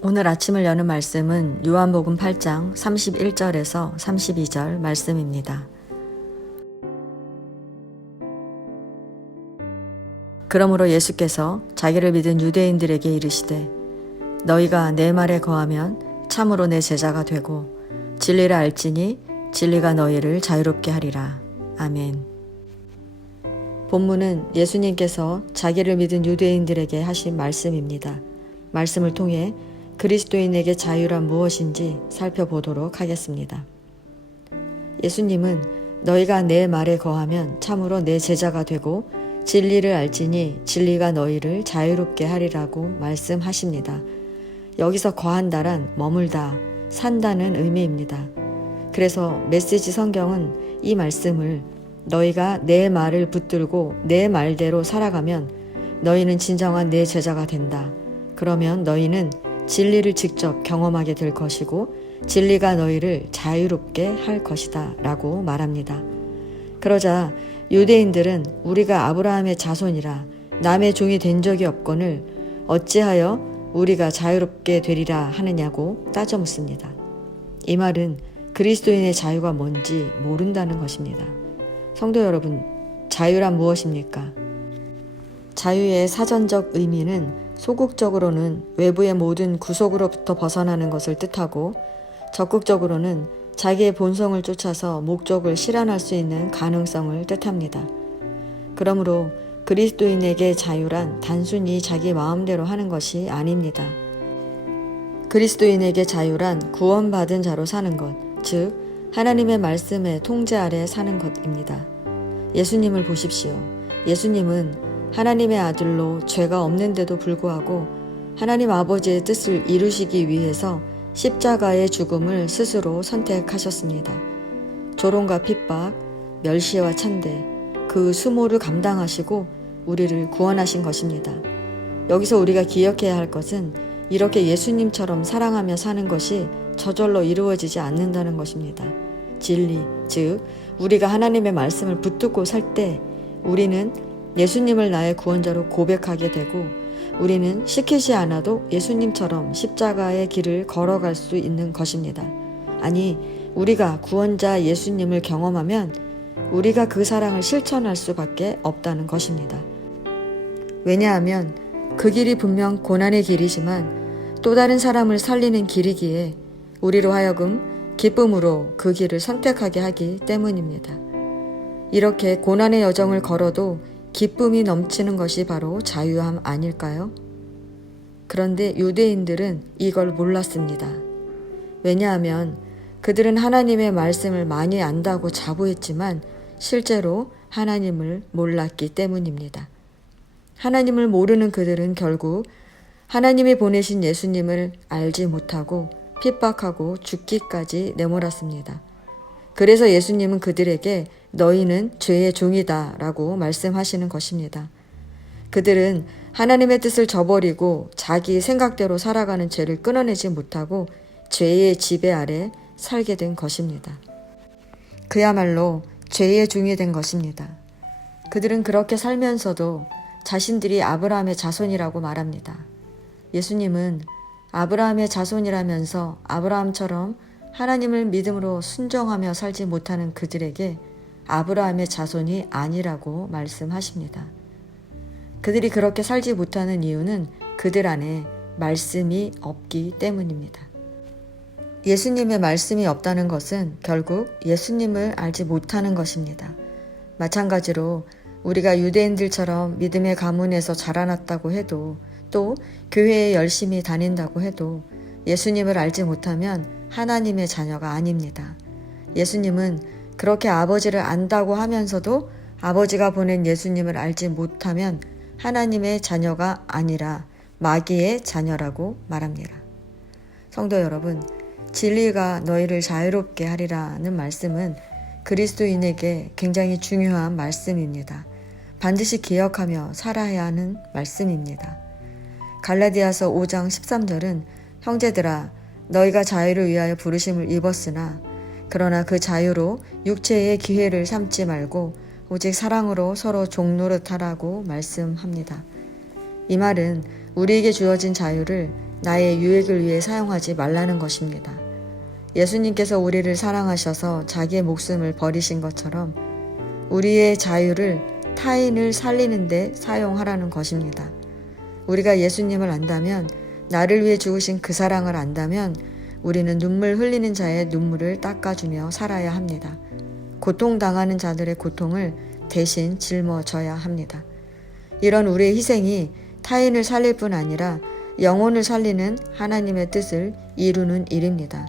오늘 아침을 여는 말씀은 요한복음 8장 31절에서 32절 말씀입니다. 그러므로 예수께서 자기를 믿은 유대인들에게 이르시되 너희가 내 말에 거하면 참으로 내 제자가 되고 진리를 알지니 진리가 너희를 자유롭게 하리라. 아멘. 본문은 예수님께서 자기를 믿은 유대인들에게 하신 말씀입니다. 말씀을 통해 그리스도인에게 자유란 무엇인지 살펴보도록 하겠습니다. 예수님은 너희가 내 말에 거하면 참으로 내 제자가 되고 진리를 알지니 진리가 너희를 자유롭게 하리라고 말씀하십니다. 여기서 거한다란 머물다, 산다는 의미입니다. 그래서 메시지 성경은 이 말씀을 너희가 내 말을 붙들고 내 말대로 살아가면 너희는 진정한 내 제자가 된다. 그러면 너희는 진리를 직접 경험하게 될 것이고 진리가 너희를 자유롭게 할 것이다 라고 말합니다. 그러자 유대인들은 우리가 아브라함의 자손이라 남의 종이 된 적이 없거늘 어찌하여 우리가 자유롭게 되리라 하느냐고 따져 묻습니다. 이 말은 그리스도인의 자유가 뭔지 모른다는 것입니다. 성도 여러분, 자유란 무엇입니까? 자유의 사전적 의미는 소극적으로는 외부의 모든 구속으로부터 벗어나는 것을 뜻하고 적극적으로는 자기의 본성을 쫓아서 목적을 실현할 수 있는 가능성을 뜻합니다. 그러므로 그리스도인에게 자유란 단순히 자기 마음대로 하는 것이 아닙니다. 그리스도인에게 자유란 구원받은 자로 사는 것, 즉 하나님의 말씀의 통제 아래 사는 것입니다. 예수님을 보십시오. 예수님은 하나님의 아들로 죄가 없는데도 불구하고 하나님 아버지의 뜻을 이루시기 위해서 십자가의 죽음을 스스로 선택하셨습니다. 조롱과 핍박, 멸시와 찬대, 그 수모를 감당하시고 우리를 구원하신 것입니다. 여기서 우리가 기억해야 할 것은 이렇게 예수님처럼 사랑하며 사는 것이 저절로 이루어지지 않는다는 것입니다. 진리, 즉 우리가 하나님의 말씀을 붙들고 살 때 우리는 예수님을 나의 구원자로 고백하게 되고 우리는 시키지 않아도 예수님처럼 십자가의 길을 걸어갈 수 있는 것입니다. 아니, 우리가 구원자 예수님을 경험하면 우리가 그 사랑을 실천할 수밖에 없다는 것입니다. 왜냐하면 그 길이 분명 고난의 길이지만 또 다른 사람을 살리는 길이기에 우리로 하여금 기쁨으로 그 길을 선택하게 하기 때문입니다. 이렇게 고난의 여정을 걸어도 기쁨이 넘치는 것이 바로 자유함 아닐까요? 그런데 유대인들은 이걸 몰랐습니다. 왜냐하면 그들은 하나님의 말씀을 많이 안다고 자부했지만 실제로 하나님을 몰랐기 때문입니다. 하나님을 모르는 그들은 결국 하나님이 보내신 예수님을 알지 못하고 핍박하고 죽기까지 내몰았습니다. 그래서 예수님은 그들에게 너희는 죄의 종이다 라고 말씀하시는 것입니다. 그들은 하나님의 뜻을 저버리고 자기 생각대로 살아가는 죄를 끊어내지 못하고 죄의 지배 아래 살게 된 것입니다. 그야말로 죄의 종이 된 것입니다. 그들은 그렇게 살면서도 자신들이 아브라함의 자손이라고 말합니다. 예수님은 아브라함의 자손이라면서 아브라함처럼 하나님을 믿음으로 순종하며 살지 못하는 그들에게 아브라함의 자손이 아니라고 말씀하십니다. 그들이 그렇게 살지 못하는 이유는 그들 안에 말씀이 없기 때문입니다. 예수님의 말씀이 없다는 것은 결국 예수님을 알지 못하는 것입니다. 마찬가지로 우리가 유대인들처럼 믿음의 가문에서 자라났다고 해도 또 교회에 열심히 다닌다고 해도 예수님을 알지 못하면 하나님의 자녀가 아닙니다. 예수님은 그렇게 아버지를 안다고 하면서도 아버지가 보낸 예수님을 알지 못하면 하나님의 자녀가 아니라 마귀의 자녀라고 말합니다. 성도 여러분, 진리가 너희를 자유롭게 하리라는 말씀은 그리스도인에게 굉장히 중요한 말씀입니다. 반드시 기억하며 살아야 하는 말씀입니다. 갈라디아서 5장 13절은 형제들아 너희가 자유를 위하여 부르심을 입었으나 그러나 그 자유로 육체의 기회를 삼지 말고 오직 사랑으로 서로 종노릇하라고 말씀합니다. 이 말은 우리에게 주어진 자유를 나의 유익을 위해 사용하지 말라는 것입니다. 예수님께서 우리를 사랑하셔서 자기의 목숨을 버리신 것처럼 우리의 자유를 타인을 살리는 데 사용하라는 것입니다. 우리가 예수님을 안다면, 나를 위해 죽으신 그 사랑을 안다면 우리는 눈물 흘리는 자의 눈물을 닦아주며 살아야 합니다. 고통당하는 자들의 고통을 대신 짊어져야 합니다. 이런 우리의 희생이 타인을 살릴 뿐 아니라 영혼을 살리는 하나님의 뜻을 이루는 일입니다.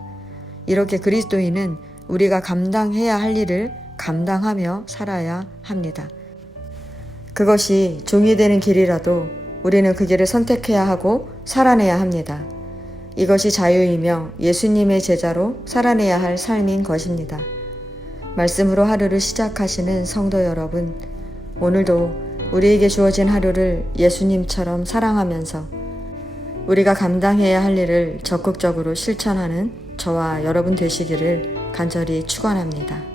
이렇게 그리스도인은 우리가 감당해야 할 일을 감당하며 살아야 합니다. 그것이 종이 되는 길이라도 우리는 그 길을 선택해야 하고 살아내야 합니다. 이것이 자유이며 예수님의 제자로 살아내야 할 삶인 것입니다. 말씀으로 하루를 시작하시는 성도 여러분, 오늘도 우리에게 주어진 하루를 예수님처럼 사랑하면서 우리가 감당해야 할 일을 적극적으로 실천하는 저와 여러분 되시기를 간절히 축원합니다.